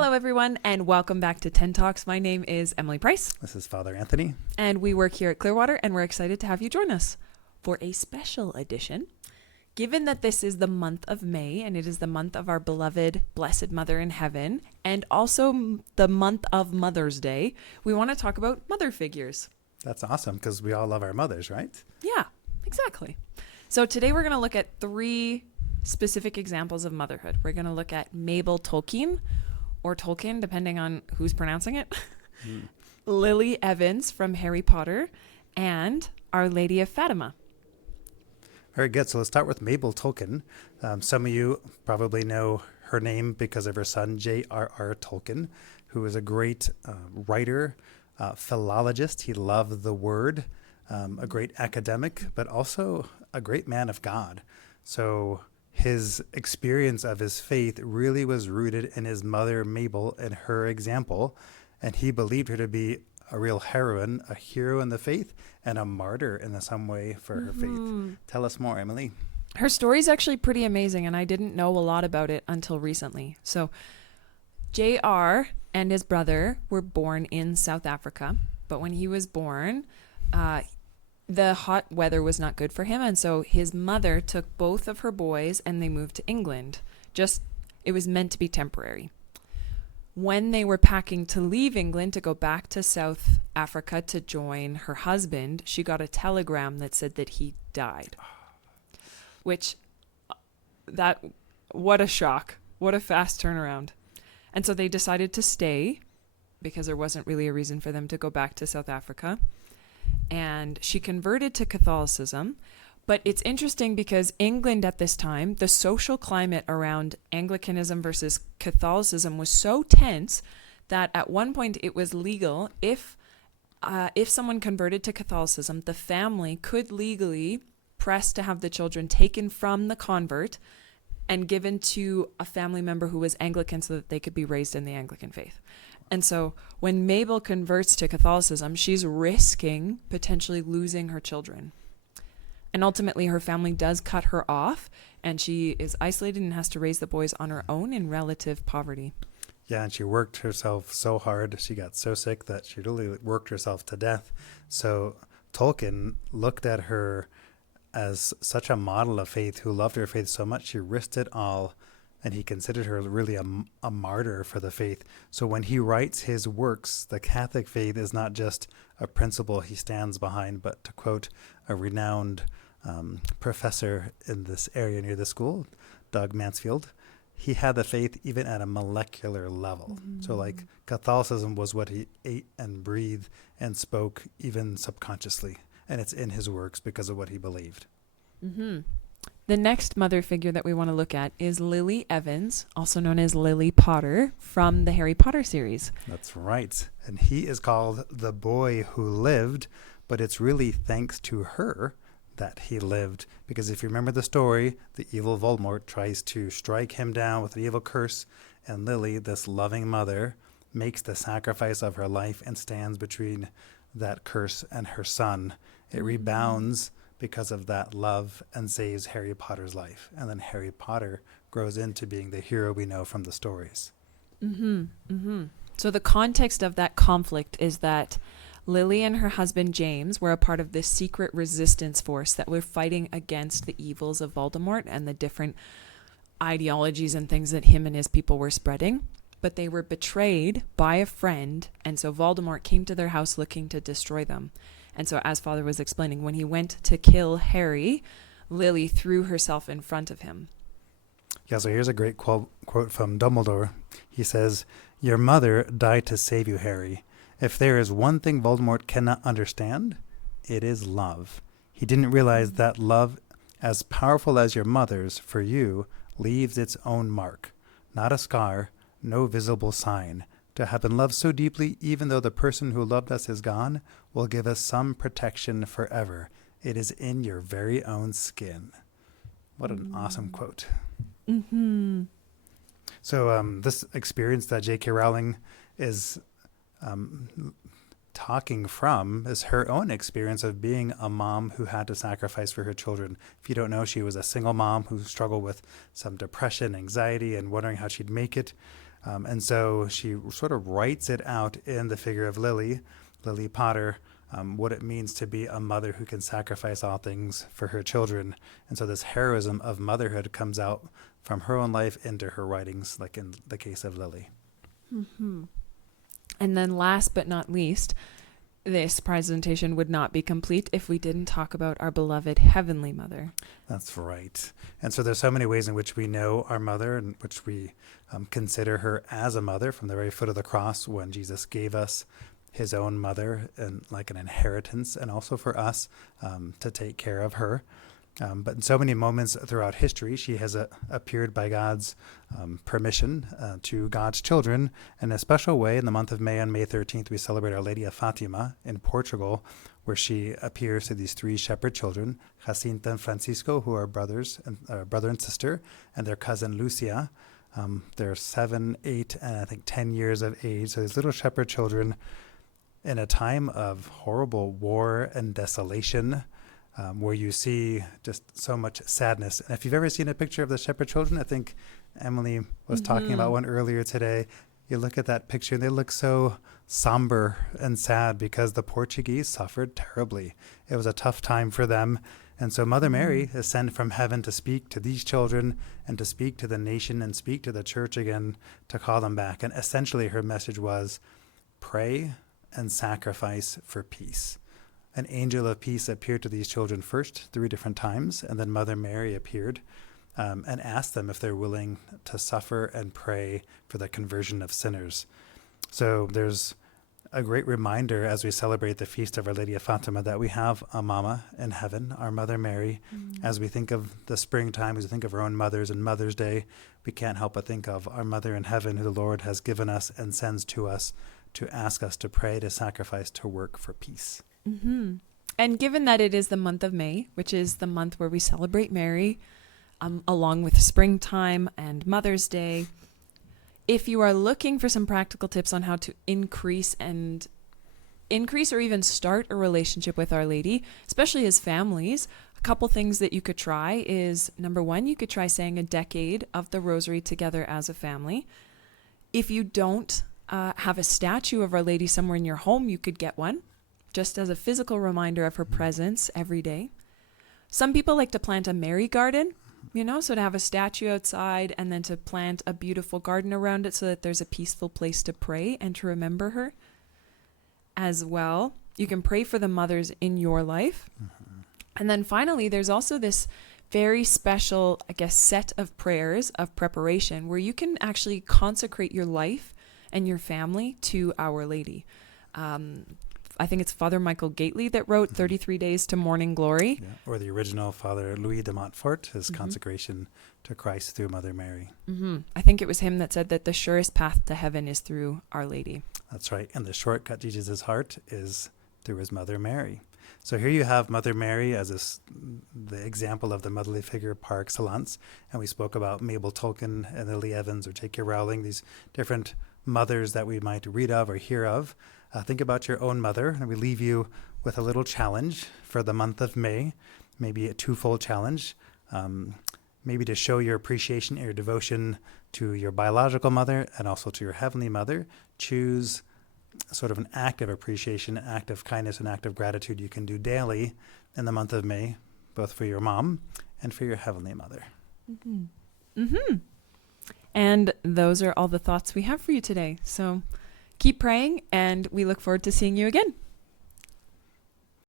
Hello, everyone, and welcome back to 10 Talks. My name is Emily Price. This is Father Anthony. And we work here at Clearwater, and we're excited to have you join us for a special edition. Given that this is the month of May, and it is the month of our beloved Blessed Mother in Heaven, and also the month of Mother's Day, we want to talk about mother figures. That's awesome, because we all love our mothers, right? Yeah, exactly. So today we're going to look at three specific examples of motherhood. We're going to look at Mabel Tolkien, or Tolkien, depending on who's pronouncing it, Lily Evans from Harry Potter, and Our Lady of Fatima. Very good. So let's start with Mabel Tolkien. Some of you probably know her name because of her son, J.R.R. Tolkien, who is a great writer, philologist. He loved the word, a great academic, but also a great man of God. So his experience of his faith really was rooted in his mother, Mabel, and her example. And he believed her to be a real heroine, a hero in the faith, and a martyr in some way for her faith. Tell us more, Emily. Her story is actually pretty amazing, and I didn't know a lot about it until recently. So J.R. and his brother were born in South Africa, but when he was born, the hot weather was not good for him, and so his mother took both of her boys and they moved to England. It was meant to be temporary. When they were packing to leave England to go back to South Africa to join her husband, she got a telegram that said that he died. What a shock. What a fast turnaround. And so they decided to stay because there wasn't really a reason for them to go back to South Africa. And she converted to Catholicism. But it's interesting because England at this time, the social climate around Anglicanism versus Catholicism was so tense that at one point it was legal if someone converted to Catholicism, the family could legally press to have the children taken from the convert and given to a family member who was Anglican so that they could be raised in the Anglican faith. And so when Mabel converts to Catholicism, she's risking potentially losing her children. And ultimately, her family does cut her off, and she is isolated and has to raise the boys on her own in relative poverty. Yeah, and she worked herself so hard. She got so sick that she really worked herself to death. So Tolkien looked at her as such a model of faith who loved her faith so much, she risked it all, and he considered her really a martyr for the faith. So when he writes his works, the Catholic faith is not just a principle he stands behind, but to quote a renowned professor in this area near the school, Doug Mansfield, he had the faith even at a molecular level. So like Catholicism was what he ate and breathed and spoke even subconsciously. And it's in his works because of what he believed. Mm-hmm. The next mother figure that we want to look at is Lily Evans, also known as Lily Potter, from the Harry Potter series. That's right. And he is called the boy who lived, but it's really thanks to her that he lived. Because if you remember the story, the evil Voldemort tries to strike him down with an evil curse, and Lily, this loving mother, makes the sacrifice of her life and stands between that curse and her son. It rebounds because of that love and saves Harry Potter's life. And then Harry Potter grows into being the hero we know from the stories. So the context of that conflict is that Lily and her husband James were a part of this secret resistance force that were fighting against the evils of Voldemort and the different ideologies and things that him and his people were spreading. But they were betrayed by a friend, and so Voldemort came to their house looking to destroy them. And so, as Father was explaining, when he went to kill Harry, Lily threw herself in front of him. Yeah, so here's a great quote from Dumbledore. He says, "Your mother died to save you, Harry. If there is one thing Voldemort cannot understand, it is love. He didn't realize that love, as powerful as your mother's, for you, leaves its own mark. Not a scar, no visible sign. To have been loved so deeply, even though the person who loved us is gone, will give us some protection forever. It is in your very own skin." What an awesome quote. So this experience that J.K. Rowling is talking from is her own experience of being a mom who had to sacrifice for her children. If you don't know, she was a single mom who struggled with some depression, anxiety, and wondering how she'd make it. And so she sort of writes it out in the figure of Lily Potter, what it means to be a mother who can sacrifice all things for her children. And so this heroism of motherhood comes out from her own life into her writings, like in the case of Lily. Mm-hmm. And then last but not least, this presentation would not be complete if we didn't talk about our beloved Heavenly Mother. That's right. And so there's so many ways in which we know our mother, and which we consider her as a mother, from the very foot of the cross when Jesus gave us his own mother and like an inheritance, and also for us to take care of her. But in so many moments throughout history, she has appeared by God's permission to God's children in a special way. In the month of May, on May 13th, we celebrate Our Lady of Fatima in Portugal, where she appears to these three shepherd children, Jacinta and Francisco, who are brothers and brother and sister, and their cousin Lucia. They're 7, 8, and I think 10 years of age. So these little shepherd children, in a time of horrible war and desolation, where you see just so much sadness. And if you've ever seen a picture of the shepherd children, I think Emily was talking about one earlier today. You look at that picture and they look so somber and sad because the Portuguese suffered terribly. It was a tough time for them. And so Mother Mary is sent from heaven to speak to these children and to speak to the nation and speak to the church again, to call them back. And essentially her message was, pray and sacrifice for peace. An angel of peace appeared to these children first 3 different times, and then Mother Mary appeared and asked them if they're willing to suffer and pray for the conversion of sinners. So there's a great reminder as we celebrate the feast of Our Lady of Fatima that we have a mama in heaven, our Mother Mary. As we think of the springtime, as we think of our own mothers and Mother's Day, we can't help but think of our Mother in heaven, who the Lord has given us and sends to us to ask us to pray, to sacrifice, to work for peace. Mm-hmm. And given that it is the month of May, which is the month where we celebrate Mary, along with springtime and Mother's Day, if you are looking for some practical tips on how to increase or even start a relationship with Our Lady, especially as families, a couple things that you could try is, number one, you could try saying a decade of the Rosary together as a family. If you don't have a statue of Our Lady somewhere in your home, you could get one, just as a physical reminder of her presence every day. Some people like to plant a Mary garden, so to have a statue outside and then to plant a beautiful garden around it so that there's a peaceful place to pray and to remember her as well. You can pray for the mothers in your life. And then finally, there's also this very special, set of prayers of preparation where you can actually consecrate your life and your family to Our Lady. I think it's Father Michael Gately that wrote 33 Days to Morning Glory. Yeah. Or the original Father Louis de Montfort, his consecration to Christ through Mother Mary. I think it was him that said that the surest path to heaven is through Our Lady. That's right. And the shortcut to Jesus' heart is through his Mother Mary. So here you have Mother Mary as the example of the motherly figure par excellence. And we spoke about Mabel Tolkien and Lily Evans or J.K. Rowling, these different mothers that we might read of or hear of. Think about your own mother, and we leave you with a little challenge for the month of May, maybe a twofold challenge, maybe to show your appreciation and your devotion to your biological mother and also to your heavenly mother. Choose sort of an act of appreciation, an act of kindness, an act of gratitude you can do daily in the month of May, both for your mom and for your heavenly mother. And those are all the thoughts we have for you today. So keep praying, and we look forward to seeing you again.